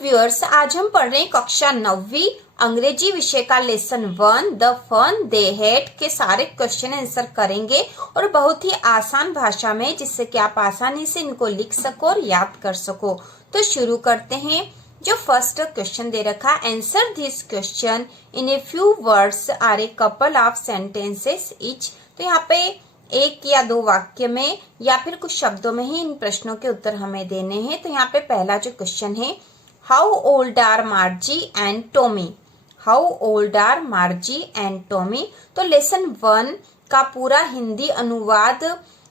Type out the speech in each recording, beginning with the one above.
Viewers, आज हम पढ़ रहे हैं कक्षा 9वीं अंग्रेजी विषय का lesson 1 the fun they had के सारे क्वेश्चन आंसर करेंगे और बहुत ही आसान भाषा में, जिससे कि आप आसानी से इनको लिख सको और याद कर सको। तो शुरू करते हैं। जो फर्स्ट क्वेश्चन दे रखा, answer this question in a few words or a couple of sentences each. तो यहाँ पे एक या दो वाक्य में या फिर कुछ शब्दों में ही इन प्रश्नों के उत्तर हमें देने हैं। तो यहाँ पे पहला जो क्वेश्चन है, how old are Margie and Tommy. How old are Margie and Tommy. तो लेसन 1 का पूरा हिंदी अनुवाद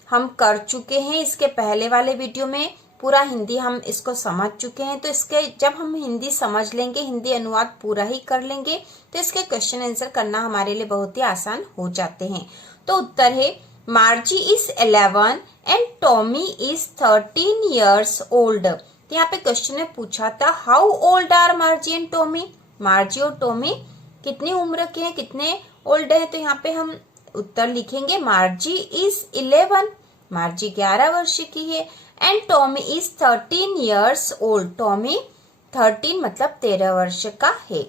हम कर चुके हैं। इसके पहले वाले वीडियो में पूरा हिंदी हम इसको समझ चुके हैं। तो इसके जब हम हिंदी समझ लेंगे, हिंदी अनुवाद पूरा ही कर लेंगे, तो इसके क्वेश्चन आंसर करना हमारे लिए बहुत ही आसान हो जाते हैं। तो उत्तर है, मार्जी is 11 and Tommy is 13 years old। तो यहाँ पे क्वेश्चन में पूछा था, how old are Margie and Tommy. Margie और टॉमी कितनी उम्र के हैं, कितने ओल्ड हैं। तो यहाँ पे हम उत्तर लिखेंगे, मार्जी इज 11, मार्जी 11 वर्ष की है, and Tommy is 13 years old। Tommy 13 मतलब 13 वर्ष का है।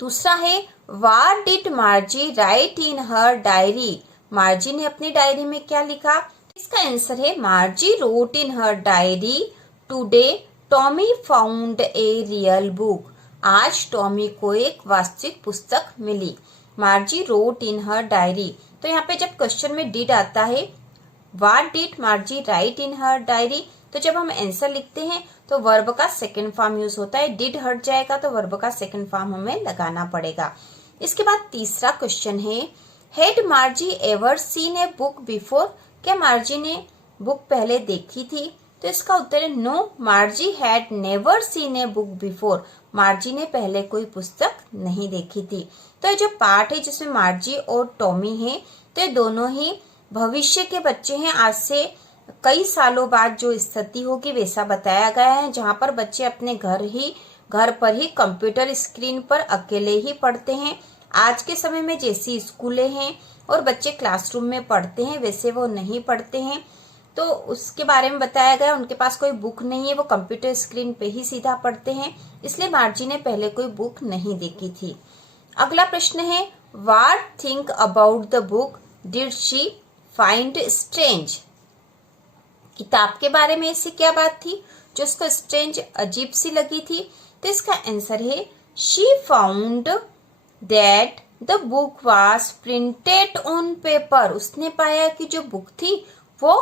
दूसरा है, what did मार्जी right in her diary. मार्जी ने अपनी डायरी में क्या लिखा। इसका आंसर है, मार्जी wrote in her diary, today Tommy found a real book. आज टॉमी को एक वास्तविक पुस्तक मिली। मार्जी रोट इन हर डायरी। तो यहाँ पे जब क्वेश्चन में डिड आता है, what did मार्जी right in her diary, तो जब हम आंसर लिखते हैं तो वर्ब का सेकंड फॉर्म यूज होता है। डिड हट जाएगा तो वर्ब का सेकंड फॉर्म हमें लगाना पड़ेगा। इसके बाद तीसरा क्वेश्चन है, had मार्जी ever seen a book before. क्या मार्जी ने बुक पहले देखी थी। तो इसका उत्तर है, no Margie had never seen a book before. Margie ने पहले कोई पुस्तक नहीं देखी थी। तो ये जो पार्ट है जिसमें मार्जी और टॉमी है, तो ये दोनों ही भविष्य के बच्चे हैं। आज से कई सालों बाद जो स्थिति होगी वैसा बताया गया है, जहाँ पर बच्चे अपने घर पर ही कंप्यूटर स्क्रीन पर अकेले ही पढ़ते हैं। आज के समय में जैसी स्कूलें हैं और बच्चे क्लासरूम में पढ़ते हैं, वैसे वो नहीं पढ़ते हैं। तो उसके बारे में बताया गया, उनके पास कोई बुक नहीं है, वो कंप्यूटर स्क्रीन पे ही सीधा पढ़ते हैं। इसलिए मार्जी ने पहले कोई बुक नहीं देखी थी। अगला प्रश्न है, what think about the book did she find strange. किताब के बारे में ऐसी क्या बात थी जो उसको स्ट्रेंज, अजीब सी लगी थी। तो इसका आंसर है, she found that the book was printed on paper. उसने पाया कि जो बुक थी वो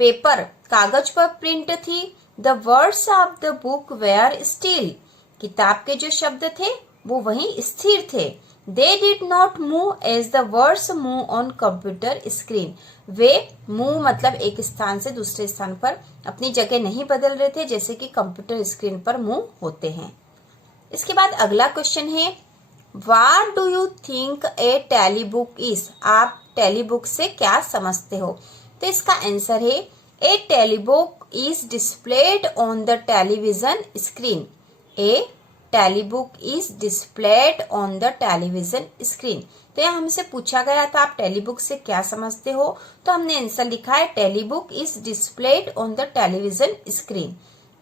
पेपर, कागज पर प्रिंट थी। The words of the book were still. किताब के जो शब्द थे वो वहीं स्थिर थे। They did not move as the words move on computer screen. वे मूव मतलब एक स्थान से दूसरे स्थान पर अपनी जगह नहीं बदल रहे थे, जैसे कि कंप्यूटर स्क्रीन पर मूव होते हैं। इसके बाद अगला क्वेश्चन है, What do you think a tally book is? आप tally book से क्या समझते हो। तो इसका आंसर है, a tally book is displayed on the television screen. A tally book is displayed on the television screen. तो यहाँ हमसे पूछा गया था आप टेली बुक से क्या समझते हो, तो हमने आंसर लिखा है, telebook is displayed on the television screen.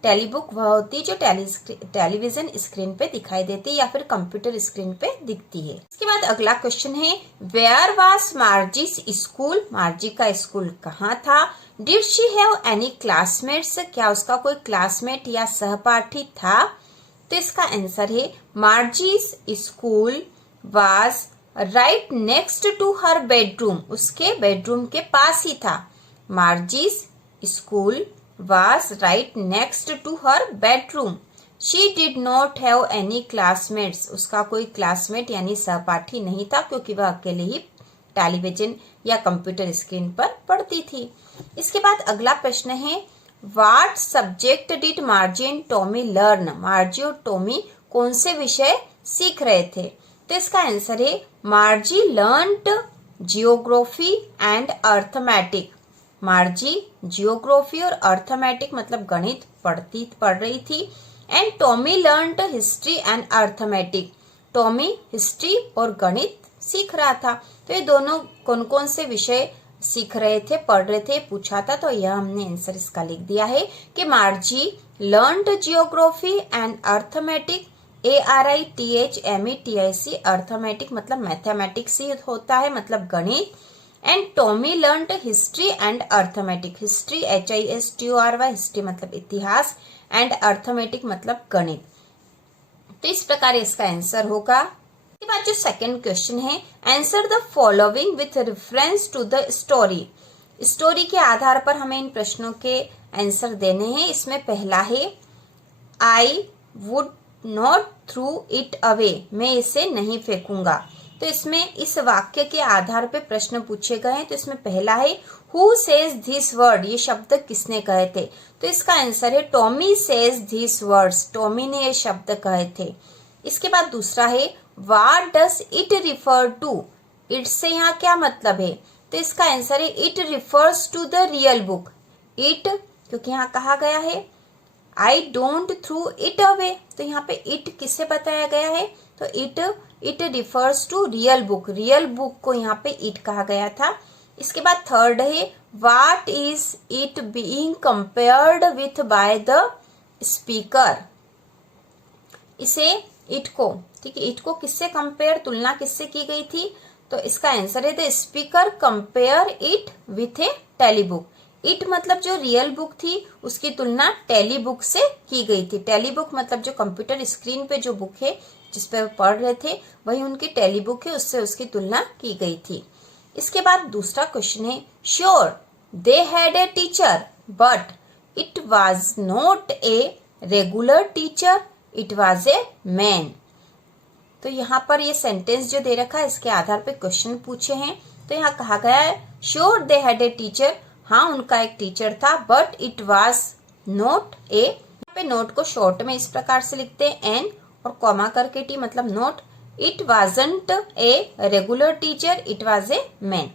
Telebook वह होती है जो टेलीविजन स्क्रीन पे दिखाई देती है या फिर कंप्यूटर स्क्रीन पे दिखती है। इसके बाद अगला क्वेश्चन है, वेयर वाज मार्जीज स्कूल। मार्जी का स्कूल कहाँ था। Did she have any classmates. क्या उसका कोई क्लासमेट या सहपाठी था। तो इसका आंसर है, Margie's school was right next to her bedroom. उसके बेडरूम के पास ही था। Margie's school was right next to her bedroom. She did not have any classmates. उसका कोई क्लासमेट यानी सहपाठी नहीं था, क्योंकि वह अकेले ही टेलीविजन या कंप्यूटर स्क्रीन पर पढ़ती थी। इसके बाद अगला प्रश्न है, What subject did मार्जी and Tommy learn. मार्जी और टॉमी कौन से विषय सीख रहे थे। तो इसका आंसर है, मार्जी learned geography and arithmetic. मार्जी geography और अर्थमेटिक मतलब गणित पढ़ रही थी। And Tommy learned history and arithmetic. Tommy history और गणित सीख रहा था। तो ये दोनों कौन कौन से विषय सीख रहे थे, पढ़ रहे थे, पूछा था, तो यह हमने आंसर इसका लिख दिया है कि मार्जी learned geography and arithmetic, ARITHMETIC, arithmetic मतलब मैथमेटिक्स ही होता है, मतलब गणित। And Tommy learned history and arithmetic, history HISTORY, history मतलब इतिहास, एंड अर्थमेटिक मतलब गणित। तो इस प्रकार इसका आंसर होगा। इसके बाद जो सेकंड क्वेश्चन है, answer the following with reference to the story. Story के आधार पर हमें इन प्रश्नों के आंसर देने हैं। इसमें पहला है I would not through it away, मैं इसे नहीं फेंकूंगा। तो इसमें इस वाक्य के आधार पे प्रश्न पूछे गए हैं। तो इसमें पहला है हु सेज दिस वर्ड, ये शब्द किसने कहे थे? तो इसका आंसर है Tommy says this words, Tommy ने ये शब्द कहे थे। इसके बाद दूसरा है what does it refer to, it से यहाँ क्या मतलब है? तो इसका आंसर है it refers to the real book. It क्योंकि यहाँ कहा गया है I don't throw it away, तो यहाँ पे इट किससे बताया गया है? तो it refers to real book, real book को यहाँ पे इट कहा गया था। इसके बाद थर्ड है what is it being compared with by the speaker, इसे इट को, ठीक है, इट को किससे कंपेयर, तुलना किससे की गई थी? तो इसका आंसर है the speaker compare it with a telebook. It मतलब जो रियल बुक थी उसकी तुलना टेली बुक से की गई थी। टेली बुक मतलब जो कंप्यूटर स्क्रीन पे जो बुक है जिस पे वो पढ़ रहे थे वही उनकी टेली बुक है, उससे उसकी तुलना की गई थी। इसके बाद दूसरा क्वेश्चन है sure they had a teacher but it was not a regular teacher, it was a man. तो यहाँ पर ये सेंटेंस जो दे रखा है इसके आधार पे क्वेश्चन पूछे हैं। तो यहाँ कहा गया है sure they had a teacher, हाँ उनका एक टीचर था, but it was not a, यहाँ पे नोट को शॉर्ट में इस प्रकार से लिखते हैं एन और कॉमा करके टी मतलब not. It wasn't a regular teacher, it was a man.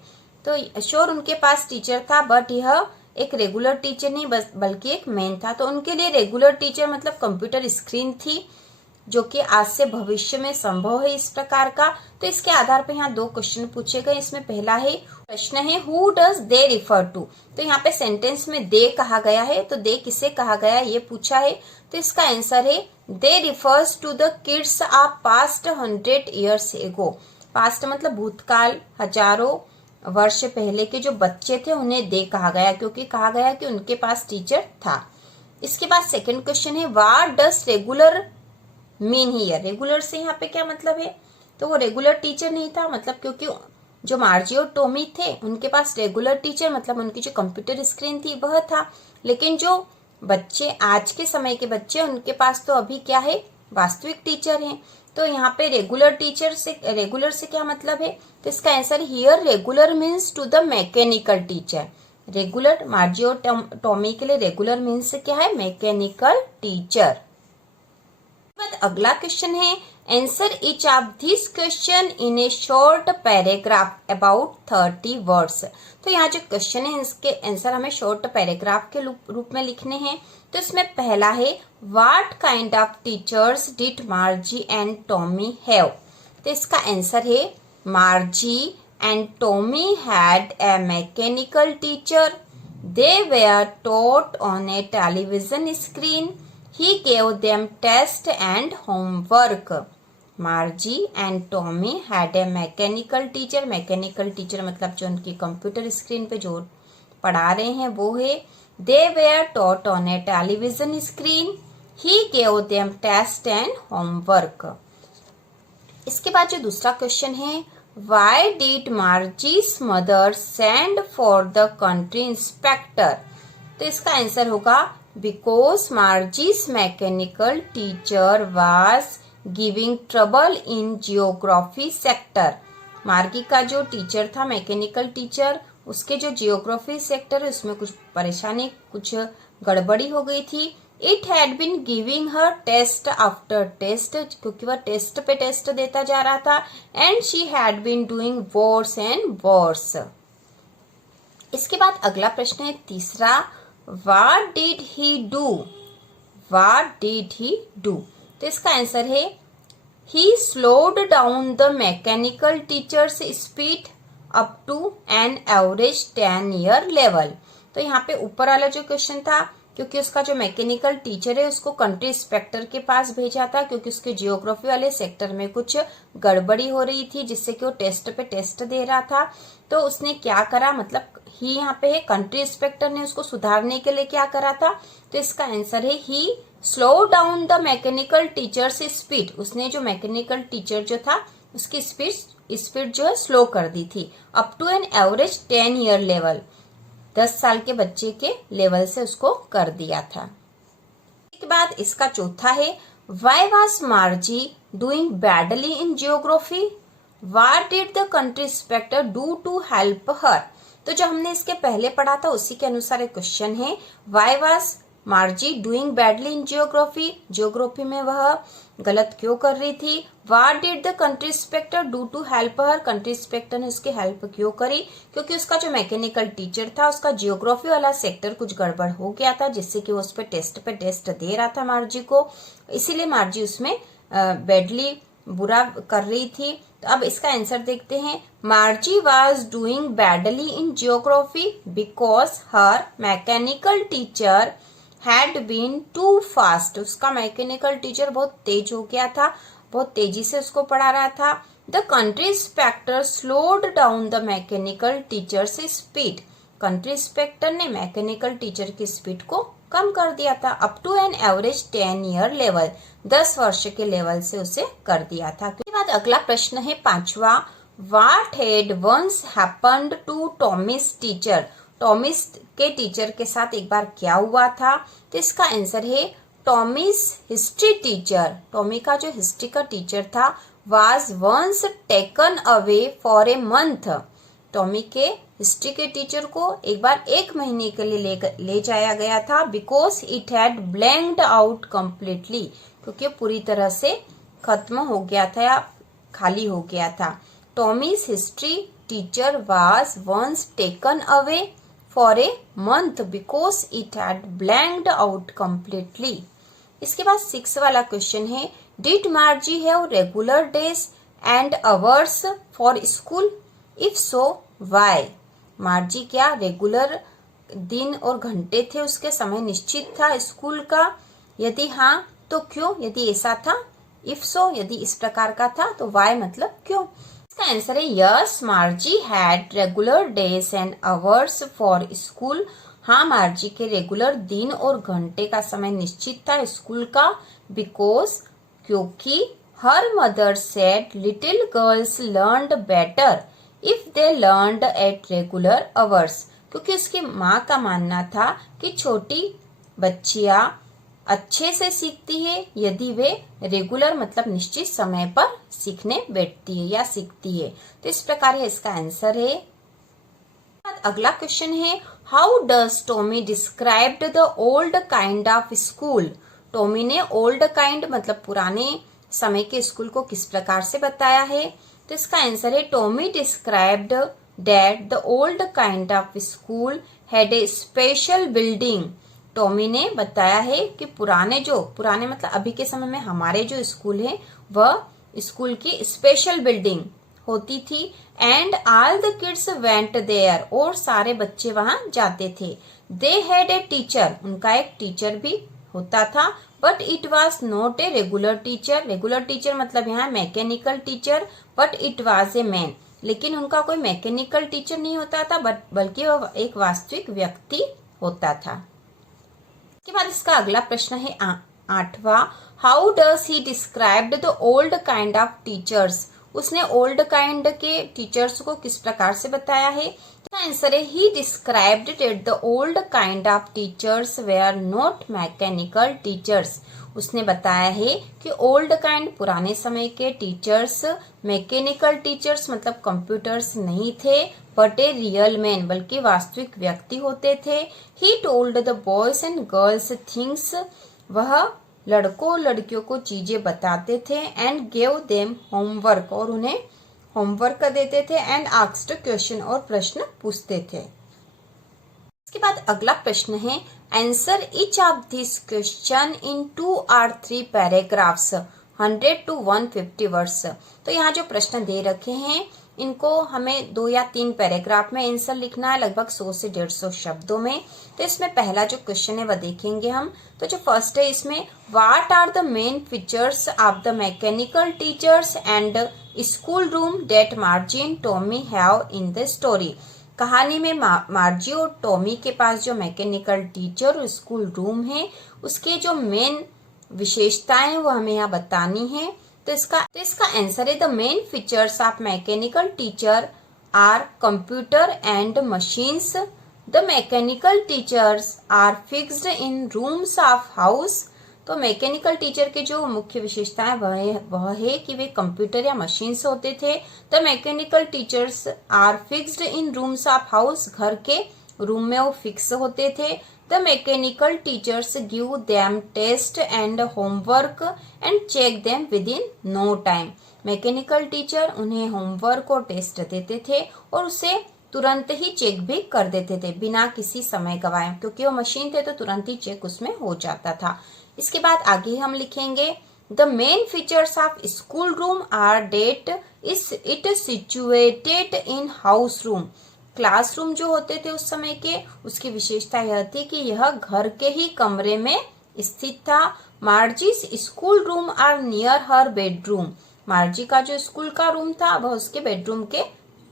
तो श्योर उनके पास टीचर था बट यह एक रेगुलर टीचर नहीं बल्कि एक मैन था। तो उनके लिए रेगुलर टीचर मतलब कंप्यूटर स्क्रीन थी, जो कि आज से भविष्य में संभव है इस प्रकार का। तो इसके आधार पर यहाँ दो क्वेश्चन पूछे गए। इसमें पहला है प्रश्न है who does they refer to, तो यहाँ पे सेंटेंस में दे कहा गया है, तो दे किसे कहा गया ये पूछा है। तो इसका आंसर है they refers to the kids of past 100 years ago. Past मतलब भूतकाल, हजारों वर्ष पहले के जो बच्चे थे उन्हें दे कहा गया, क्योंकि कहा गया कि उनके पास टीचर था। इसके बाद सेकंड क्वेश्चन है what does regular mean here, regular से यहाँ पे क्या मतलब है? तो वो रेगुलर टीचर नहीं था, मतलब क्योंकि जो मार्जी और टॉमी थे उनके पास रेगुलर टीचर मतलब उनकी जो कंप्यूटर स्क्रीन थी वह था, लेकिन जो बच्चे आज के समय के बच्चे उनके पास तो अभी क्या है, वास्तविक टीचर हैं। तो यहाँ पे रेगुलर से क्या मतलब है? तो इसका answer here regular means to the mechanical teacher. Regular Margie और टॉमी के लिए रेगुलर मीन्स क्या है? Mechanical teacher. अगला क्वेश्चन है answer each of this question in a short paragraph about 30 words. तो यहाँ जो क्वेश्चन है इसके आंसर हमें शॉर्ट पैराग्राफ के रूप में लिखने हैं। तो इसमें पहला है what kind of teachers did Margie and Tommy have. तो इसका आंसर है Margie and Tommy had a mechanical teacher, they were taught on a television screen, he gave them test and homework. Margie and Tommy had a mechanical teacher. Mechanical teacher मतलब जो उनकी computer screen पे जो पढ़ा रहे हैं वो है। They were taught on a television screen. He gave them test and homework. इसके बाद जो दूसरा क्वेश्चन है Why did Margie's mother send for the country inspector? तो इसका आंसर होगा Because Margie's mechanical teacher was giving trouble in geography sector. मार्गी का जो टीचर था मैकेनिकल टीचर, उसके जो जियोग्राफी सेक्टर है उसमें कुछ परेशानी, कुछ गड़बड़ी हो गई थी। It had been giving her test after test, क्योंकि वह टेस्ट पे टेस्ट देता जा रहा था। And she had been doing worse and worse. इसके बाद अगला प्रश्न है तीसरा What did he do? What did he do? तो इसका आंसर है He slowed down the mechanical teacher's speed up to an average 10 year level. तो यहाँ पे ऊपर वाला जो क्वेश्चन था, क्योंकि उसका जो मैकेनिकल टीचर है उसको कंट्री इंस्पेक्टर के पास भेजा था, क्योंकि उसके जियोग्राफी वाले सेक्टर में कुछ गड़बड़ी हो रही थी जिससे कि वो टेस्ट पे टेस्ट दे रहा था। तो उसने क्या करा, मतलब ही यहाँ पे है, कंट्री इंस्पेक्टर ने उसको सुधारने के लिए क्या करा था, तो इसका आंसर है he slow down the mechanical teachers speed. उसने जो मैकेनिकल टीचर जो था उसकी स्पीड जो है स्लो कर दी थी, up to an average 10 year level, 10 साल के बच्चे के लेवल से उसको कर दिया था। इसके बाद इसका चौथा है, why was Margie doing badly in geography, what did the country inspector do to help her. तो जो हमने इसके पहले पढ़ा था उसी के अनुसार एक क्वेश्चन है, why was Margie doing badly in geography, geography में वह गलत क्यों कर रही थी। What did the country inspector do to help her, country inspector ने उसकी हेल्प क्यों करी, क्योंकि उसका जो मैकेनिकल टीचर था उसका जियोग्राफी वाला सेक्टर कुछ गड़बड़ हो गया था जिससे कि वो उस पे टेस्ट दे रहा था मार्जी को, इसीलिए मार्जी उसमें बैडली बुरा कर रही थी। तो अब इसका आंसर देखते हैं, Margie was doing badly in geography because her mechanical teacher had been too fast. उसका मैकेनिकल टीचर बहुत तेज हो गया था, बहुत तेजी से उसको पढ़ा रहा था। The country inspector slowed down the mechanical teachers speed, country inspector ने मैकेनिकल टीचर की स्पीड को कम कर दिया था, up to an average 10 year level, 10 वर्ष के लेवल से उसे कर दिया था। उसके बाद अगला प्रश्न है पांचवा, what had once happened to Tommy's teacher, Tommy's के टीचर के साथ एक बार क्या हुआ था। तो इसका आंसर है, टॉमिस हिस्ट्री टीचर, टॉमी का जो हिस्ट्री का टीचर था, was once taken away for a month. Tommy के हिस्ट्री के टीचर को एक बार 1 महीने के लिए ले जाया गया था, because it had blanked out completely, क्योंकि पूरी तरह से खत्म हो गया था या खाली हो गया था। Tommy's history teacher was once taken away for a month because it had blanked out completely. इसके बाद 6 वाला क्वेश्चन है, did Margie have regular days and hours for school, if so why. Margie क्या रेगुलर दिन और घंटे थे उसके, समय निश्चित था स्कूल का, यदि हाँ तो क्यों, यदि ऐसा था, इफ सो यदि इस प्रकार का था, तो व्हाई मतलब क्यों। इसका आंसर है, yes मार्जी had regular days and hours for school. हाँ, मार्जी के रेगुलर दिन और घंटे का समय निश्चित था स्कूल का, बिकॉज क्योंकि her mother said little girls learned better if they learned at regular hours, क्योंकि उसकी माँ का मानना था कि छोटी बच्चियां अच्छे से सीखती है यदि वे रेगुलर मतलब निश्चित समय पर सीखने बैठती है या सीखती है। तो इस प्रकार इसका आंसर है। अगला क्वेश्चन है, how does Tommy described the old kind of school. Tommy ने ओल्ड काइंड मतलब पुराने समय के स्कूल को किस प्रकार से बताया है। तो इसका आंसर है, Tommy described that the old kind of school had a special building. Tommy ने बताया है कि पुराने मतलब अभी के समय में हमारे जो स्कूल है वह स्कूल की स्पेशल बिल्डिंग होती थी, and all the kids went there, और सारे बच्चे वहां जाते थे। दे हैड ए टीचर, उनका एक टीचर भी होता था, but it was not a regular teacher. Regular teacher मतलब यहाँ mechanical teacher, but it was a man, लेकिन उनका कोई मैकेनिकल टीचर नहीं होता था बल्कि वह एक वास्तविक व्यक्ति होता था। इसके बाद इसका अगला प्रश्न है 8वां, how does he described the old kind of teachers. उसने ओल्ड काइंड के टीचर्स को किस प्रकार से बताया है। तो आंसर है, he described that the old kind of teachers were not mechanical teachers. उसने बताया है कि ओल्ड काइंड पुराने समय के टीचर्स मैकेनिकल टीचर्स मतलब कंप्यूटर्स नहीं थे, बट ए रियल मैन बल्कि वास्तविक व्यक्ति होते थे। He told the boys and girls things, वह लड़कों और लड़कियों को चीजें बताते थे, एंड गेव देम होमवर्क, और उन्हें होमवर्क देते थे, एंड आस्क्ड क्वेश्चन, और प्रश्न पूछते थे। इसके बाद अगला प्रश्न है, answer each of this question in 2 or 3 paragraphs 100 to 150 words. तो यहाँ जो प्रश्न दे रखे हैं इनको हमें 2 या 3 पैराग्राफ में आंसर लिखना है, लगभग 100 से 150 शब्दों में। तो इसमें पहला जो क्वेश्चन है वह देखेंगे हम। तो जो फर्स्ट है इसमें, what are the main features of the mechanical teachers and school room that Margie and Tommy have in the story. कहानी में मार्जी और टॉमी के पास जो मैकेनिकल टीचर और स्कूल रूम है उसके जो मेन विशेषताएं हैं वो हमें यहाँ बतानी है। तो इसका आंसर है, the main features of mechanical teacher are computer and machines. The mechanical teachers are fixed in rooms of house. तो मैकेनिकल टीचर के जो मुख्य विशेषताएं वह है कि वे कंप्यूटर या मशीन से होते थे। The mechanical teachers are fixed in rooms of house, घर के रूम में वो फिक्स होते थे। The mechanical teachers give them test and homework and check them within no time. Mechanical teacher उन्हें होमवर्क और टेस्ट देते थे और उसे तुरंत ही चेक भी कर देते थे बिना किसी समय गवाए, क्योंकि वो मशीन थे तो तुरंत ही चेक उसमें हो जाता था। इसके बाद आगे हम लिखेंगे, the main features of school room are that it situated in house room. Classroom जो होते थे उस समय के, उसकी विशेषता यह थी कि यह घर के ही कमरे में स्थित था। Margie's school room are near her bedroom. Margie का जो स्कूल का रूम था वह उसके बेडरूम के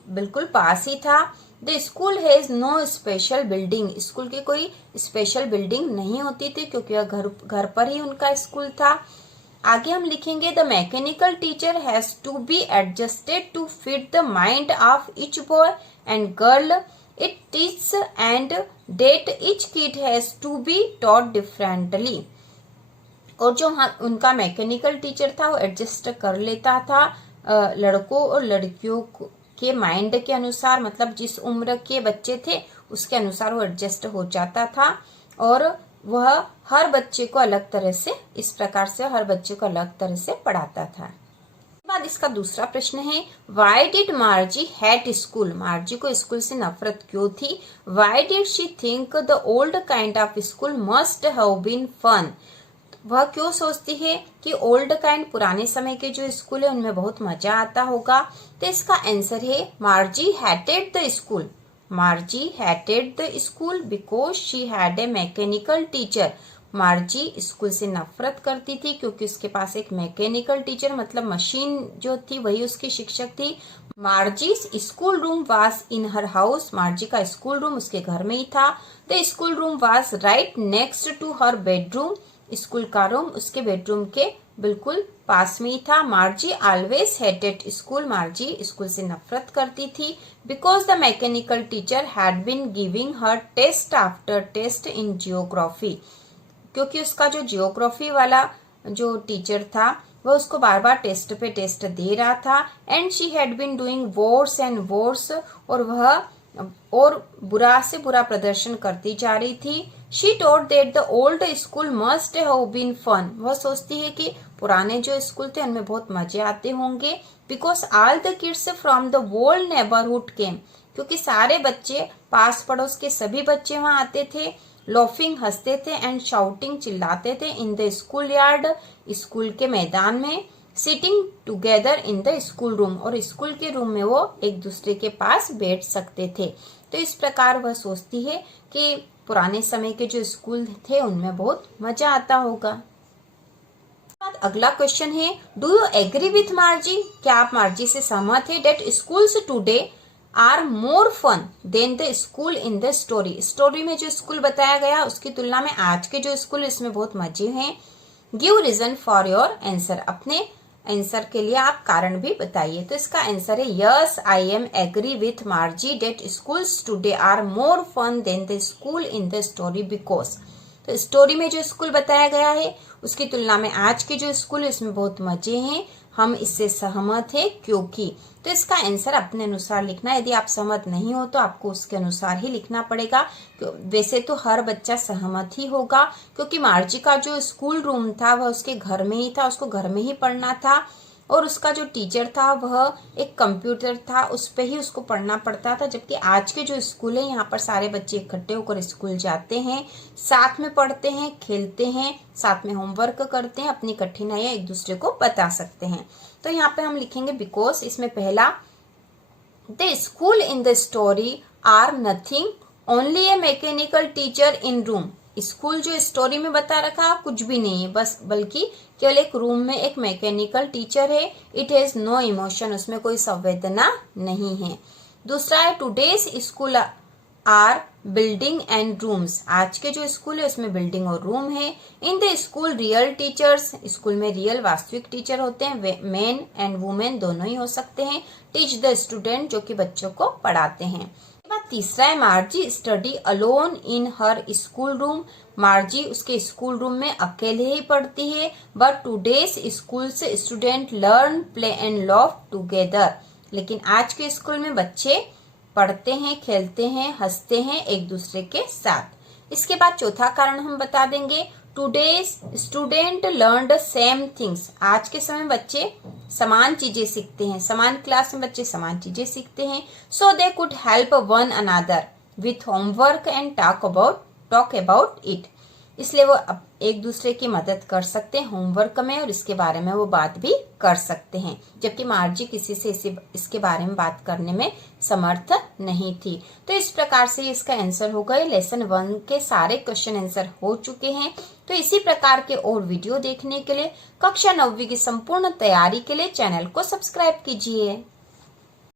बिल्कुल पास ही था। The school has no special building. School की कोई स्पेशल बिल्डिंग नहीं होती थी क्योंकि वह घर पर ही उनका स्कूल था। आगे हम लिखेंगे, the mechanical teacher has to be adjusted to fit the mind of each boy and girl it teach and that each kid has to be taught differently. और जो उनका मैकेनिकल टीचर था वो एडजस्ट कर लेता था लड़कों और लड़कियों के माइंड के अनुसार, मतलब जिस उम्र के बच्चे थे उसके अनुसार वो एडजस्ट हो जाता था और वह हर बच्चे को अलग तरह से, इस प्रकार से हर बच्चे को अलग तरह से पढ़ाता था। बाद इसका दूसरा प्रश्न है, why did Margie hate school. Margie को स्कूल से नफरत क्यों थी। Why did she think the old kind of school must have been fun. वह क्यों सोचती है कि ओल्ड काइंड पुराने समय के जो स्कूल है उनमें बहुत मजा आता होगा। तो इसका आंसर है, मार्जी hatted the school. मार्जी hatted the school because she had a mechanical teacher. मार्जी school से नफरत करती थी क्योंकि उसके पास एक मैकेनिकल टीचर, मतलब मशीन जो थी वही उसकी शिक्षक थी। Margie school room was in her house. Margie का स्कूल रूम उसके घर में ही था। The school room was right next to her bedroom. School का रूम उसके बेडरूम के बिल्कुल पास में ही था। Margie always hated school. Margie school से नफरत करती थी because the mechanical teacher had been giving her test after test in geography. क्योंकि उसका जो जियोग्राफी वाला जो टीचर था वह उसको बार बार टेस्ट पे टेस्ट दे रहा था। And she had been doing worse and worse, और वह और बुरा से बुरा प्रदर्शन करती जा रही थी। She thought that the old school must have been fun. वह सोचती है कि पुराने जो स्कूल थे उनमें बहुत मजे आते होंगे। Because all the kids from the whole neighbourhood came. क्योंकि सारे बच्चे, पास पड़ोस के सभी बच्चे वहां आते थे। लॉफिंग हंसते थे एंड शाउटिंग चिल्लाते थे in the school yard, school के मैदान में। Sitting together in the school room, और स्कूल के रूम में वो एक दूसरे के पास बैठ सकते थे। तो इस प्रकार वह सोचती है कि पुराने समय के जो स्कूल थे उनमें बहुत मजा आता होगा। अगला क्वेश्चन है, do you agree with Margie. क्या आप मार्जी से सहमत है that schools today are more fun than the school in the story. Story में जो स्कूल बताया गया उसकी तुलना में आज के जो स्कूल इसमें बहुत मजे हैं। Give reason for your answer. अपने आंसर के लिए आप कारण भी बताइए। तो इसका आंसर है, yes I am agree with Margie that schools today are more fun than the school in the story because. तो स्टोरी में जो स्कूल बताया गया है उसकी तुलना में आज के जो स्कूल है इसमें बहुत मजे हैं। हम इससे सहमत है क्योंकि। तो इसका आंसर अपने अनुसार लिखना। यदि आप सहमत नहीं हो तो आपको उसके अनुसार ही लिखना पड़ेगा। वैसे तो हर बच्चा सहमत ही होगा क्योंकि मार्जी का जो स्कूल रूम था वह उसके घर में ही था, उसको घर में ही पढ़ना था। और उसका जो टीचर था वह एक कंप्यूटर था, उस पे ही उसको पढ़ना पड़ता था। जबकि आज के जो स्कूल है यहाँ पर सारे बच्चे इकट्ठे होकर स्कूल जाते हैं, साथ में पढ़ते हैं, खेलते हैं, साथ में होमवर्क करते हैं, अपनी कठिनाइयां एक दूसरे को बता सकते हैं। तो यहाँ पे हम लिखेंगे बिकॉज। इसमें पहला the school in the story are nothing, only a mechanical teacher in room. School जो स्टोरी में बता रखा कुछ भी नहीं है, बस बल्कि केवल एक रूम में एक मैकेनिकल टीचर है। इट हैज नो इमोशन, उसमें कोई संवेदना नहीं है। दूसरा है today's school are building and rooms, आज के जो स्कूल है उसमें बिल्डिंग और रूम है। In the school real teachers, school में रियल वास्तविक टीचर होते हैं, मेन एंड वुमेन दोनों ही हो सकते हैं। टीच द स्टूडेंट, जो कि बच्चों को पढ़ाते हैं। तीसरा है मार्जी study alone in her school room, मार्जी उसके स्कूल रूम में अकेले ही पढ़ती है। बट टुडेज स्कूल से student learn play and love together, लेकिन आज के स्कूल में बच्चे पढ़ते हैं, खेलते हैं, हंसते हैं एक दूसरे के साथ। इसके बाद चौथा कारण हम बता देंगे, today's student learned same things, आज के समय बच्चे समान चीजें सीखते हैं, समान क्लास में बच्चे समान चीजें सीखते हैं। So they could help one another with homework and talk about it, इसलिए वो एक दूसरे की मदद कर सकते हैं होमवर्क में और इसके बारे में वो बात भी कर सकते हैं, जबकि मार्जी किसी से इसके बारे में बात करने में समर्थ नहीं थी। तो इस प्रकार से इसका आंसर हो गए। लेसन 1 के सारे क्वेश्चन आंसर हो चुके हैं। तो इसी प्रकार के और वीडियो देखने के लिए कक्षा 9वीं की संपूर्ण तैयारी के लिए चैनल को सब्सक्राइब कीजिए।